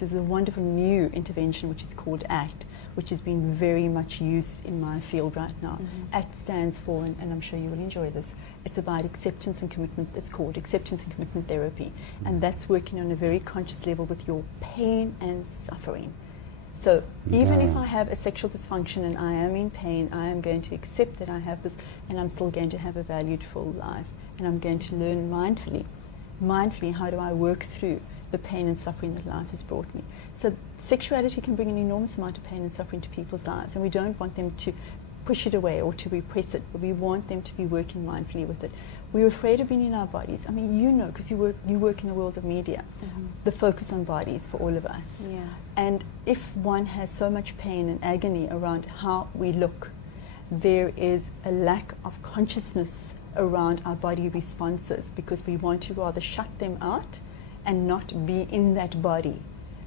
There's a wonderful new intervention which is called ACT, which has been very much used in my field right now. ACT stands for, and I'm sure you will enjoy this, it's about acceptance and commitment. It's called acceptance and commitment therapy. And that's working on a very conscious level with your pain and suffering. So even if I have a sexual dysfunction and I am in pain, I am going to accept that I have this, and I'm still going to have a valued full life. And I'm going to learn mindfully, how do I work through the pain and suffering that life has brought me. So sexuality can bring an enormous amount of pain and suffering to people's lives, and we don't want them to push it away or to repress it, but we want them to be working mindfully with it. We're afraid of being in our bodies. I mean, you know, because you work in the world of media, the focus on bodies for all of us. Yeah. And if one has so much pain and agony around how we look, there is a lack of consciousness around our body responses, because we want to rather shut them out and not be in that body.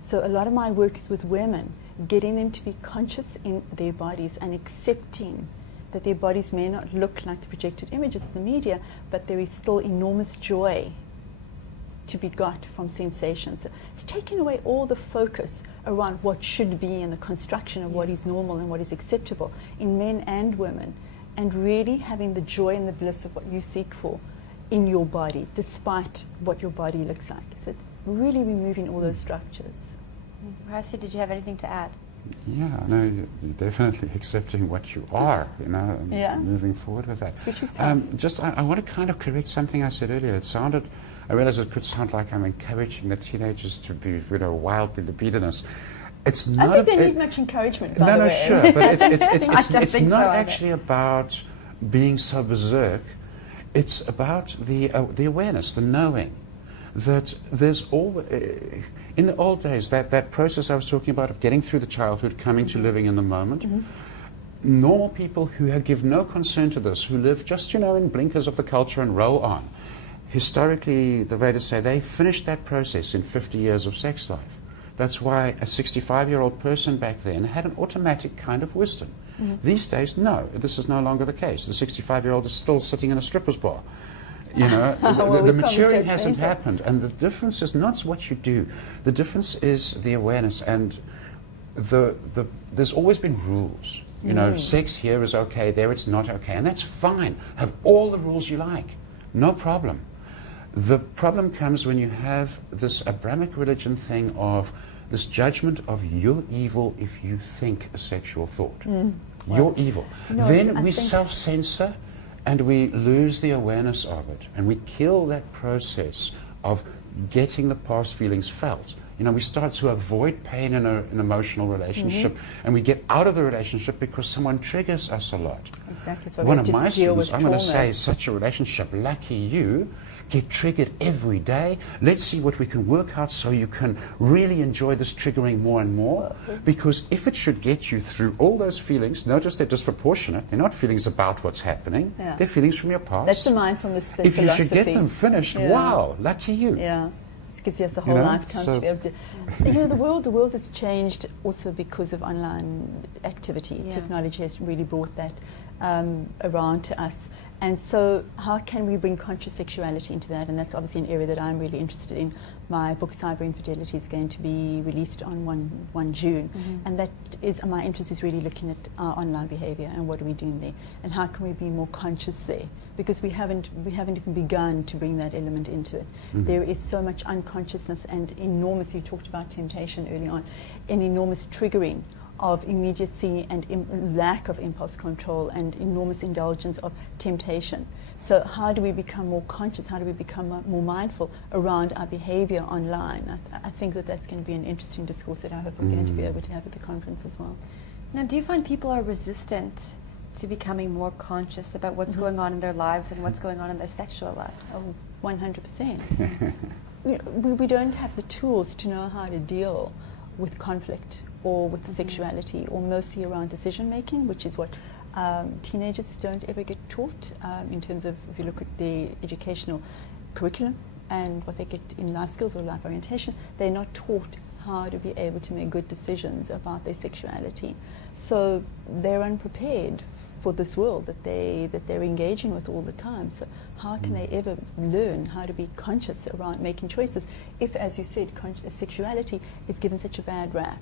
So a lot of my work is with women, getting them to be conscious in their bodies and accepting that their bodies may not look like the projected images of the media, but there is still enormous joy to be got from sensations. So it's taking away all the focus around what should be and the construction of what is normal and what is acceptable in men and women, and really having the joy and the bliss of what you seek for in your body, despite what your body looks like. So it's really removing all those structures. Rasi, did you have anything to add? Yeah, no, you're definitely accepting what you are, you know, and moving forward with that. Which is I want to kind of correct something I said earlier. It sounded, I realize it could sound like I'm encouraging the teenagers to be, you know, wild libidinous. It's not. I think they need much encouragement, by the way. Sure, but it's not so actually about being so berserk. It's about the awareness, the knowing that there's always, in the old days, that process I was talking about of getting through the childhood, coming to living in the moment, normal people who give no concern to this, who live just, you know, in blinkers of the culture and roll on, historically, the Vedas say they finished that process in 50 years of sex life. That's why a 65-year-old person back then had an automatic kind of wisdom. These days, no, this is no longer the case. The 65-year-old is still sitting in a stripper's bar. You know, the maturing hasn't happened, and the difference is not what you do. The difference is the awareness, and there's always been rules. You know, sex here is okay, there it's not okay, and that's fine. Have all the rules you like, no problem. The problem comes when you have this Abrahamic religion thing of this judgment of you're evil if you think a sexual thought. You're evil. No, then we self-censor, and we lose the awareness of it, and we kill that process of getting the past feelings felt. You know, we start to avoid pain in an emotional relationship, and we get out of the relationship because someone triggers us a lot. Exactly. So one of my students, I'm going to say, such a relationship, lucky you, get triggered every day. Let's see what we can work out so you can really enjoy this triggering more and more. Because if it should get you through all those feelings, notice they're disproportionate. They're not feelings about what's happening. They're feelings from your past. That's the mindfulness philosophy. If you should get them finished, wow, lucky you. Yeah. It gives us a whole lifetime to be able to. You know, the world has changed also because of online activity. Technology has really brought that around to us. And so how can we bring conscious sexuality into that? And that's obviously an area that I'm really interested in. My book, Cyber Infidelity, is going to be released on 1 June. And that is, my interest is really looking at our online behavior and what are we doing there? And how can we be more conscious there? Because we haven't even begun to bring that element into it. There is so much unconsciousness and enormous, you talked about temptation early on, an enormous triggering of immediacy and lack of impulse control and enormous indulgence of temptation. So how do we become more conscious? How do we become more mindful around our behavior online? I think that that's going to be an interesting discourse that I hope we're going to be able to have at the conference as well. Now, do you find people are resistant to becoming more conscious about what's going on in their lives and what's going on in their sexual lives? Oh, 100%. we don't have the tools to know how to deal with conflict or with sexuality, or mostly around decision making, which is what teenagers don't ever get taught in terms of, if you look at the educational curriculum and what they get in life skills or life orientation, they're not taught how to be able to make good decisions about their sexuality. So they're unprepared for this world that they're engaging with all the time. So how can they ever learn how to be conscious around making choices if, as you said, sexuality is given such a bad rap?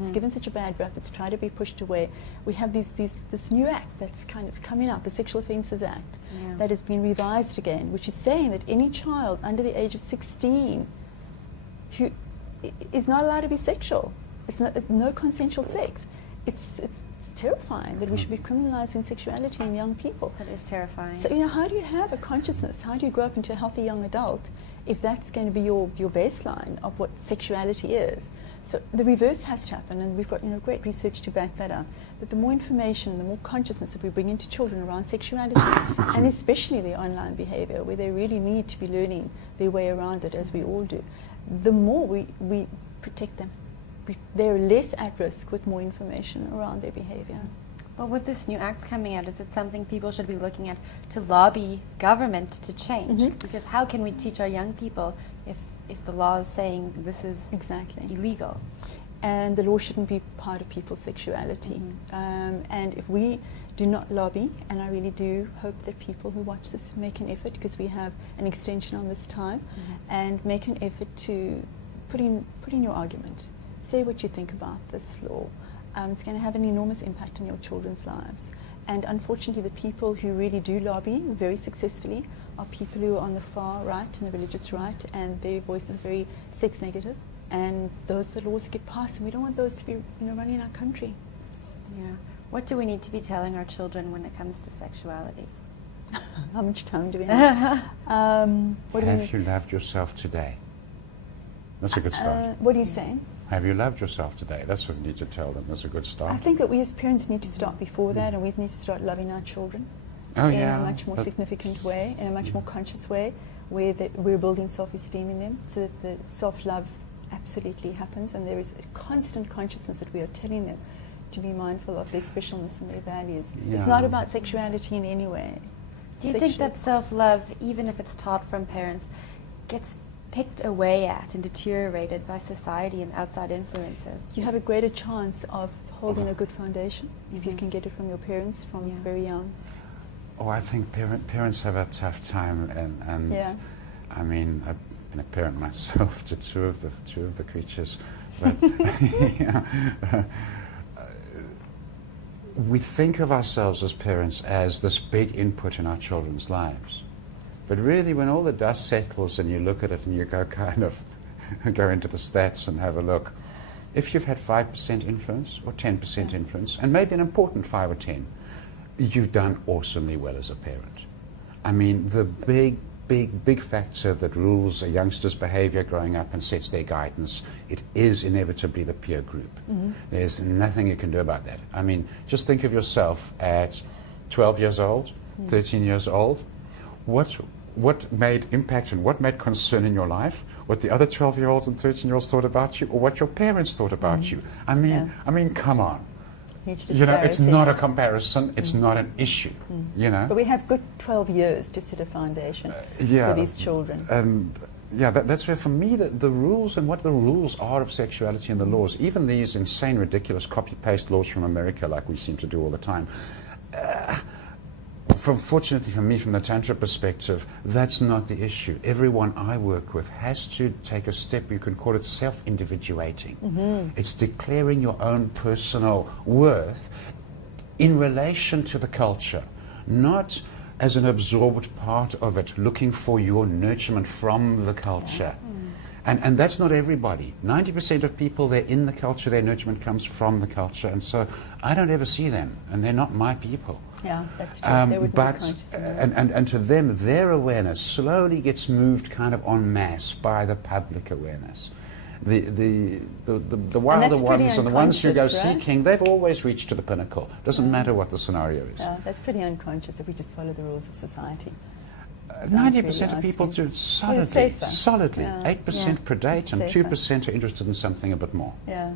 It's given such a bad rap. It's tried to be pushed away. We have this new act that's kind of coming out, the Sexual Offences Act, that has been revised again, which is saying that any child under the age of 16 who is not allowed to be sexual. It's no consensual sex. It's terrifying that we should be criminalizing sexuality in young people. That is terrifying. So, how do you have a consciousness? How do you grow up into a healthy young adult if that's going to be your baseline of what sexuality is? So the reverse has to happen, and we've got great research to back that up. That the more information, the more consciousness that we bring into children around sexuality, and especially their online behavior, where they really need to be learning their way around it, as we all do, the more we protect them. They're less at risk with more information around their behavior. Well, with this new act coming out, is it something people should be looking at to lobby government to change? Because how can we teach our young people if the law is saying this is illegal? And the law shouldn't be part of people's sexuality. And if we do not lobby, and I really do hope that people who watch this make an effort, because we have an extension on this time, and make an effort to put in your argument. Say what you think about this law. It's going to have an enormous impact on your children's lives. And unfortunately, the people who really do lobby very successfully are people who are on the far right and the religious right, and their voice is very sex negative. And those are the laws that get passed, and we don't want those to be running our country. Yeah. What do we need to be telling our children when it comes to sexuality? How much time do we have? Have you loved yourself today? That's a good start. What are you saying? Have you loved yourself today? That's what we need to tell them. That's a good start. I think that we as parents need to start before that, and we need to start loving our children in a much more significant way, in a much more conscious way, where we're building self-esteem in them, so that the self-love absolutely happens, and there is a constant consciousness that we are telling them to be mindful of their specialness and their values. It's not about sexuality in any way. Do you think that self-love, even if it's taught from parents, gets picked away at and deteriorated by society and outside influences? You have a greater chance of holding a good foundation if you can get it from your parents from very young. Oh, I think parents have a tough time, and I mean, I've been a parent myself to two of the creatures, but we think of ourselves as parents as this big input in our children's lives. But really, when all the dust settles and you look at it and you go go into the stats and have a look, if you've had 5% influence or 10% influence, and maybe an important 5 or 10, you've done awesomely well as a parent. I mean, the big factor that rules a youngster's behavior growing up and sets their guidance, it is inevitably the peer group. There's nothing you can do about that. I mean, just think of yourself at 12 years old, 13 years old. What made impact and what made concern in your life? What the other 12-year-olds and 13-years thought about you, or what your parents thought about you? I mean, come on. It's not a comparison. It's not an issue. But we have good 12 years to set a foundation for these children. And that's where, for me, the rules and what the rules are of sexuality and the laws, even these insane, ridiculous copy-paste laws from America, like we seem to do all the time. Fortunately for me, from the Tantra perspective, that's not the issue. Everyone I work with has to take a step, you can call it self-individuating. It's declaring your own personal worth in relation to the culture, not as an absorbed part of it, looking for your nurturement from the culture. And that's not everybody. 90% of people, they're in the culture, their nurturement comes from the culture, and so I don't ever see them, and they're not my people. Yeah, that's true. They would but and to them, their awareness slowly gets moved kind of en masse by the public awareness. The wilder ones and the ones who go seeking, they've always reached to the pinnacle. Doesn't matter what the scenario is. That's pretty unconscious if we just follow the rules of society. 90% of people do it solidly. 8% predate, and 2% are interested in something a bit more. Yeah.